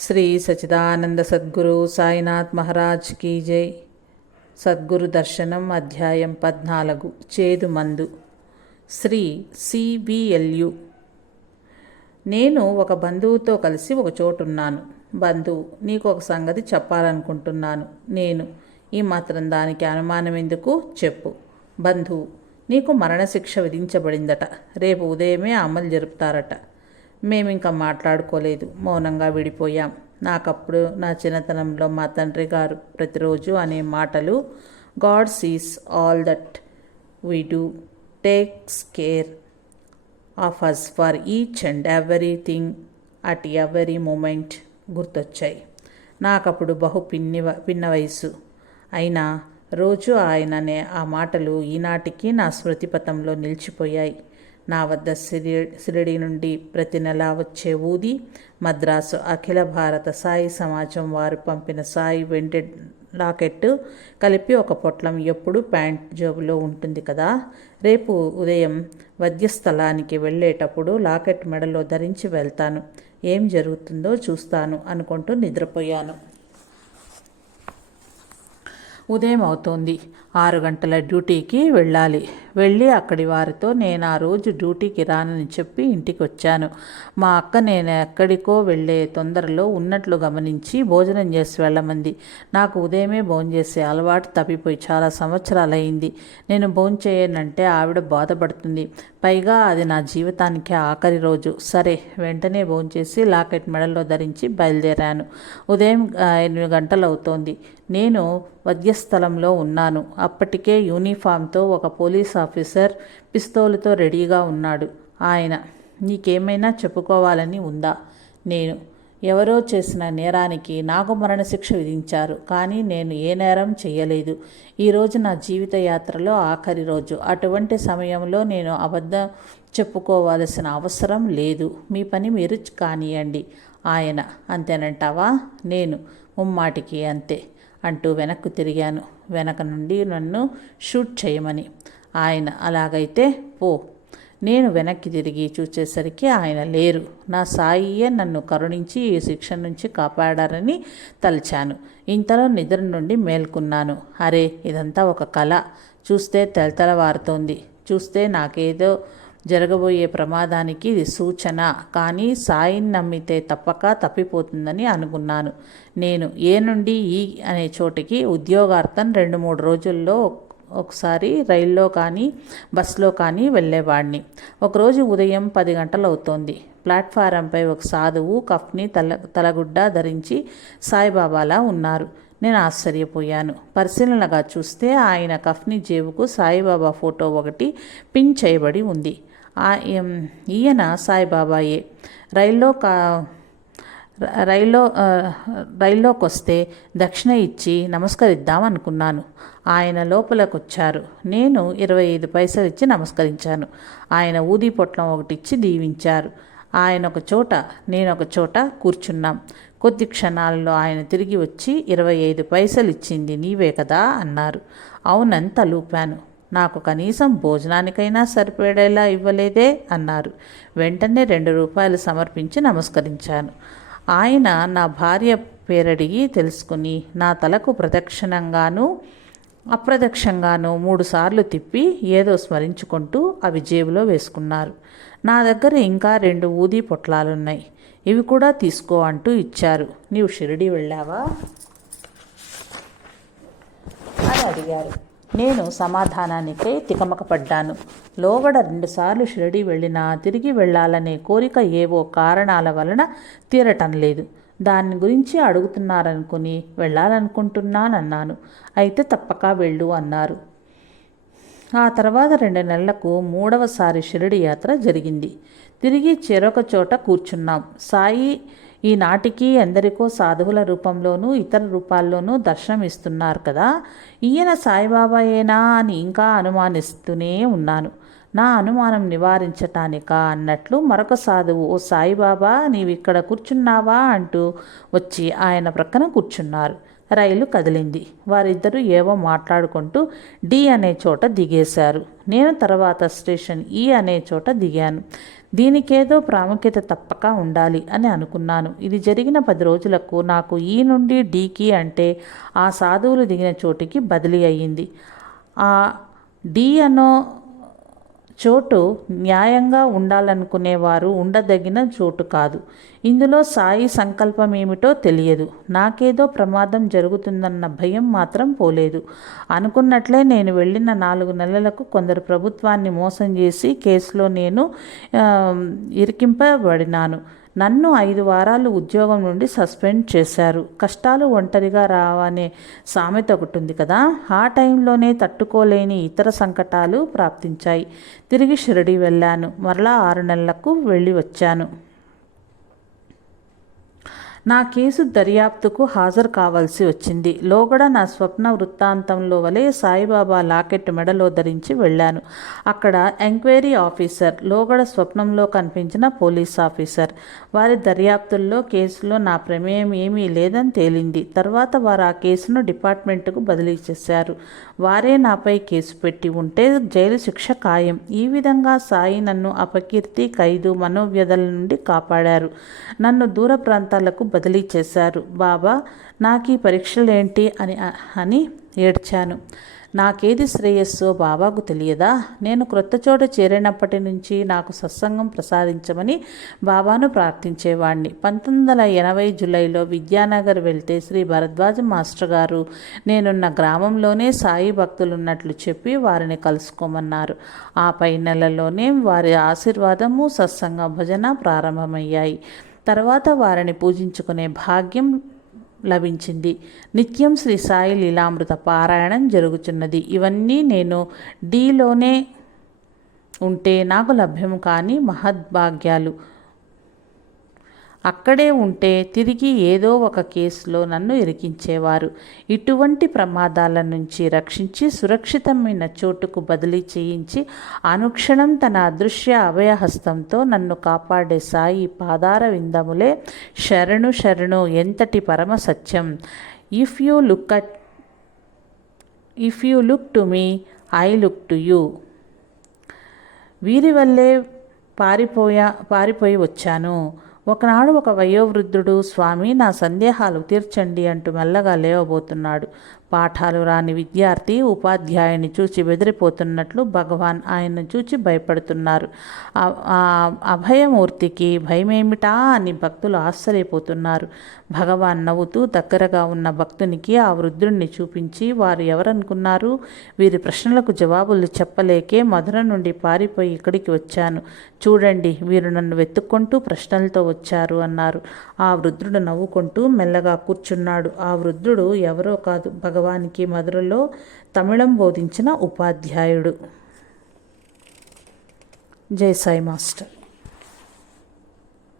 శ్రీ సచిదానంద సద్గురు సాయినాథ్ మహారాజ్ కీ జై. సద్గురు దర్శనం అధ్యాయం పద్నాలుగు. చేదు మందు. శ్రీ సిబిఎల్యు నేను ఒక బంధువుతో కలిసి ఒక చోటున్నాను. బంధువు నీకు ఒక సంగతి చెప్పాలనుకుంటున్నాను. నేను ఈ మాత్రం దానికి అనుమానం ఎందుకు? చెప్పు. బంధువు నీకు మరణశిక్ష విధించబడిందట. రేపు ఉదయమే అమలు జరుపుతారట. మేమింకా మాట్లాడుకోలేదు. మౌనంగా విడిపోయాం. నాకప్పుడు నా చిన్నతనంలో మా తండ్రి గారు ప్రతిరోజు అనే మాటలు God sees all that we do takes care of us for each and everything at every moment గుర్తొచ్చాయి. నాకప్పుడు బహు పిన్ని పిన్న వయసు అయినా రోజు ఆయననే ఆ మాటలు ఈనాటికి నా స్మృతిపథంలో నిలిచిపోయాయి. నా వద్ద సిరి సిరిడి నుండి ప్రతి నెలా వచ్చే ఊది మద్రాసు అఖిల భారత సాయి సమాజం వారు పంపిన సాయి వెంటెడ్ లాకెట్ కలిపి ఒక పొట్లం ఎప్పుడు ప్యాంట్ జోబులో ఉంటుంది కదా? రేపు ఉదయం వద్యస్థలానికి వెళ్ళేటప్పుడు లాకెట్ మెడలో ధరించి వెళ్తాను. ఏం జరుగుతుందో చూస్తాను అనుకుంటూ నిద్రపోయాను. ఉదయం అవుతోంది. ఆరు గంటల డ్యూటీకి వెళ్ళాలి. వెళ్ళి అక్కడి వారితో నేను ఆ రోజు డ్యూటీకి రానని చెప్పి ఇంటికి వచ్చాను మా అక్క నేను ఎక్కడికో వెళ్ళే తొందరలో ఉన్నట్లు గమనించి భోజనం చేసి వెళ్ళమంది. నాకు ఉదయమే భోంచేసే అలవాటు తప్పిపోయి చాలా సంవత్సరాలయ్యింది నేను భోంచేయనంటే ఆవిడ బాధపడుతుంది. పైగా అది నా జీవితానికి ఆఖరి రోజు. సరే వెంటనే భోంచేసి లాకెట్ మెడల్లో ధరించి బయలుదేరాను. ఉదయం ఎనిమిది గంటలు అవుతోంది నేను స్థలంలో ఉన్నాను. అప్పటికే యూనిఫామ్తో ఒక పోలీస్ ఆఫీసర్ పిస్తోలుతో రెడీగా ఉన్నాడు. ఆయన నీకేమైనా చెప్పుకోవాలని ఉందా? నేను ఎవరో చేసిన నేరానికి నాకు మరణశిక్ష విధించారు కానీ నేను ఏ నేరం చేయలేదు. ఈరోజు నా జీవిత యాత్రలో ఆఖరి రోజు. అటువంటి సమయంలో నేను అబద్ధం చెప్పుకోవాల్సిన అవసరం లేదు. మీ పని మీరు కానియండి ఆయన అంతేనంటావా? నేను ముమ్మాటికి అంతే. అంటూ వెనక్కు తిరిగాను. వెనక నుండి నన్ను షూట్ చేయమని. ఆయన అలాగైతే పో. నేను వెనక్కి తిరిగి చూసేసరికి ఆయన లేరు. నా సాయియే నన్ను కరుణించి ఈ శిక్ష నుంచి కాపాడారని తలిచాను. ఇంతలో నిద్ర నుండి మేల్కొన్నాను. అరే ఇదంతా ఒక కళ చూస్తే తెలతెలవారుతోంది. చూస్తే నాకేదో జరగబోయే ప్రమాదానికి ఇది సూచన. కానీ సాయిని నమ్మితే తప్పక తప్పిపోతుందని అనుకున్నాను. నేను ఏ నుండి ఈ అనే చోటికి ఉద్యోగార్థం రెండు మూడు రోజుల్లో ఒకసారి రైల్లో కానీ బస్సులో కానీ వెళ్ళేవాడిని ఒకరోజు ఉదయం పది గంటలు అవుతోంది ప్లాట్ఫారంపై ఒక సాధువు కఫ్ని తల తలగుడ్డ ధరించి సాయిబాబాలా ఉన్నారు. నేను ఆశ్చర్యపోయాను. పరిశీలనగా చూస్తే ఆయన కఫ్ని జేబుకు సాయిబాబా ఫోటో ఒకటి పిన్ చేయబడి ఉంది. ఈయన సాయిబాబాయే. రైల్లో కా రైల్లో రైల్లోకి వస్తే దక్షిణ ఇచ్చి నమస్కరిద్దాం అనుకున్నాను. ఆయన లోపలికి వచ్చారు నేను ఇరవై ఐదు పైసలు ఇచ్చి నమస్కరించాను. ఆయన ఊది పొట్లం ఒకటి ఇచ్చి దీవించారు. ఆయన ఒక చోట నేను ఒక చోట కూర్చున్నాం. కొద్ది క్షణాల్లో ఆయన తిరిగి వచ్చి ఇరవై ఐదు పైసలు ఇచ్చింది నీవే కదా అన్నారు. అవునంత లూపాను. నాకు కనీసం భోజనానికైనా సరిపడేలా ఇవ్వలేదే అన్నారు. వెంటనే రెండు రూపాయలు సమర్పించి నమస్కరించాను. ఆయన నా భార్య పేరడిగి తెలుసుకుని నా తలకు ప్రదక్షిణంగాను అప్రదక్షంగాను మూడుసార్లు తిప్పి ఏదో స్మరించుకుంటూ అవి జేబులో వేసుకున్నారు. నా దగ్గర ఇంకా రెండు ఊది పొట్లాలున్నాయి. ఇవి కూడా తీసుకో అంటూ ఇచ్చారు. నీవు షిరిడి వెళ్ళావా? అని అడిగారు. నేను సమాధానానికై తికమకపడ్డాను లోగడ రెండుసార్లు షిరడి వెళ్ళినా తిరిగి వెళ్ళాలనే కోరిక ఏవో కారణాల వలన తీరటం లేదు. దాని గురించి అడుగుతున్నారనుకుని వెళ్ళాలనుకుంటున్నానన్నాను. అయితే తప్పక వెళ్ళు అన్నారు. ఆ తర్వాత రెండు నెలలకు మూడవసారి షిరిడి యాత్ర జరిగింది. తిరిగి చెరొక చోట కూర్చున్నాం. సాయి ఈనాటికి ఎందరికో సాధువుల రూపంలోనూ ఇతర రూపాల్లోనూ దర్శనం ఇస్తున్నారు కదా. ఈయన సాయిబాబాయేనా అని ఇంకా అనుమానిస్తూనే ఉన్నాను. నా అనుమానం నివారించటానిక అన్నట్లు మరొక సాధువు ఓ సాయిబాబా నీవు ఇక్కడ కూర్చున్నావా? అంటూ వచ్చి ఆయన ప్రక్కన కూర్చున్నారు. రైలు కదిలింది. వారిద్దరూ ఏవో మాట్లాడుకుంటూ డి అనే చోట దిగేశారు. నేను తర్వాత స్టేషన్ ఈ అనే చోట దిగాను. దీనికేదో ప్రాముఖ్యత తప్పక ఉండాలి అని అనుకున్నాను. ఇది జరిగిన పది రోజులకు నాకు ఈ నుండి డీకి అంటే ఆ సాధువులు దిగిన చోటికి బదిలీ అయ్యింది. ఆ డి అనో చోటు న్యాయంగా ఉండాలనుకునేవారు ఉండదగిన చోటు కాదు. ఇందులో సాయి సంకల్పం ఏమిటో తెలియదు. నాకేదో ప్రమాదం జరుగుతుందన్న భయం మాత్రం పోలేదు. అనుకున్నట్లే నేను వెళ్ళిన నాలుగు నెలలకు కొందరు ప్రభుత్వాన్ని మోసం చేసి కేసులో నేను ఇరికింపబడినాను. నన్ను ఐదు వారాలు ఉద్యోగం నుండి సస్పెండ్ చేశారు. కష్టాలు ఒంటరిగా రావనే సామెత ఒకటి ఉంది కదా. ఆ టైంలోనే తట్టుకోలేని ఇతర సంకటాలు ప్రాప్తించాయి. తిరిగి షిరిడి వెళ్ళాను. మరలా ఆరు నెలలకు వెళ్ళి వచ్చాను. నా కేసు దర్యాప్తుకు హాజరు కావాల్సి వచ్చింది. లోగడ నా స్వప్న వృత్తాంతంలో వలె సాయిబాబా లాకెట్ మెడలో ధరించి వెళ్ళాను. అక్కడ ఎంక్వైరీ ఆఫీసర్ లోగడ స్వప్నంలో కనిపించిన పోలీస్ ఆఫీసర్. వారి దర్యాప్తుల్లో కేసులో నా ప్రమేయం ఏమీ లేదని తేలింది. తర్వాత వారు ఆ కేసును డిపార్ట్మెంట్కు బదిలీ చేశారు. వారే నాపై కేసు పెట్టి ఉంటే జైలు శిక్ష ఖాయం. ఈ విధంగా సాయి నన్ను అపకీర్తి ఖైదు మనోవ్యధల నుండి కాపాడారు. నన్ను దూర ప్రాంతాలకు బదిలీ చేశారు. బాబా నాకు ఈ పరీక్షలేంటి అని అని ఏడ్చాను. నాకేది శ్రేయస్సో బాబాకు తెలియదా? నేను క్రొత్త చోట చేరినప్పటి నుంచి నాకు సత్సంగం ప్రసాదించమని బాబాను ప్రార్థించేవాణ్ణి. పంతొమ్మిది వందల ఎనభై జులైలో విద్యానగర్ వెళ్తే శ్రీ భరద్వాజ మాస్టర్ గారు నేనున్న గ్రామంలోనే సాయి భక్తులున్నట్లు చెప్పి వారిని కలుసుకోమన్నారు. ఆ పై నెలలోనే వారి ఆశీర్వాదము సత్సంగ భజన ప్రారంభమయ్యాయి. తర్వాత వారిని పూజించుకునే భాగ్యం లభించింది. నిత్యం శ్రీ సాయి లీలామృత పారాయణం జరుగుతున్నది ఇవన్నీ నేను డీలోనే ఉంటే నాకు లభ్యం కానీ మహద్భాగ్యాలు. అక్కడే ఉంటే తిరిగి ఏదో ఒక కేసులో నన్ను ఇరికించేవారు. ఇటువంటి ప్రమాదాల నుంచి రక్షించి సురక్షితమైన చోటుకు బదిలీ చేయించి అనుక్షణం తన అదృశ్య అభయహస్తంతో నన్ను కాపాడే సాయి పాదార విందములే శరణు శరణు ఎంతటి పరమ సత్యం. If you look at if you look to me I look to you వీరి వల్లే పారిపోయా పారిపోయి వచ్చాను. ఒకనాడు ఒక వయోవృద్ధుడు స్వామి నా సందేహాలు తీర్చండి అంటూ మెల్లగా లేవబోతున్నాడు. పాఠాలు రాని విద్యార్థి ఉపాధ్యాయుని చూసి బెదిరిపోతున్నట్లు భగవాన్ ఆయన్ను చూచి భయపడుతున్నారు. ఆ- అభయమూర్తికి భయమేమిటా అని భక్తులు ఆశ్చర్యపోతున్నారు. భగవాన్ నవ్వుతూ దగ్గరగా ఉన్న భక్తునికి ఆ వృద్ధుణ్ణి చూపించి వారు ఎవరనుకున్నారు? వీరి ప్రశ్నలకు జవాబులు చెప్పలేకే మధుర నుండి పారిపోయి ఇక్కడికి వచ్చాను. చూడండి వీరు నన్ను వెతుక్కుంటూ ప్రశ్నలతో వచ్చారు అన్నారు. ఆ వృద్ధుడు నవ్వుకుంటూ మెల్లగా కూర్చున్నాడు. ఆ వృద్ధుడు ఎవరో కాదు భగవానికి మధురలో తమిళం బోధించిన ఉపాధ్యాయుడు. జై సాయి మాస్టర్.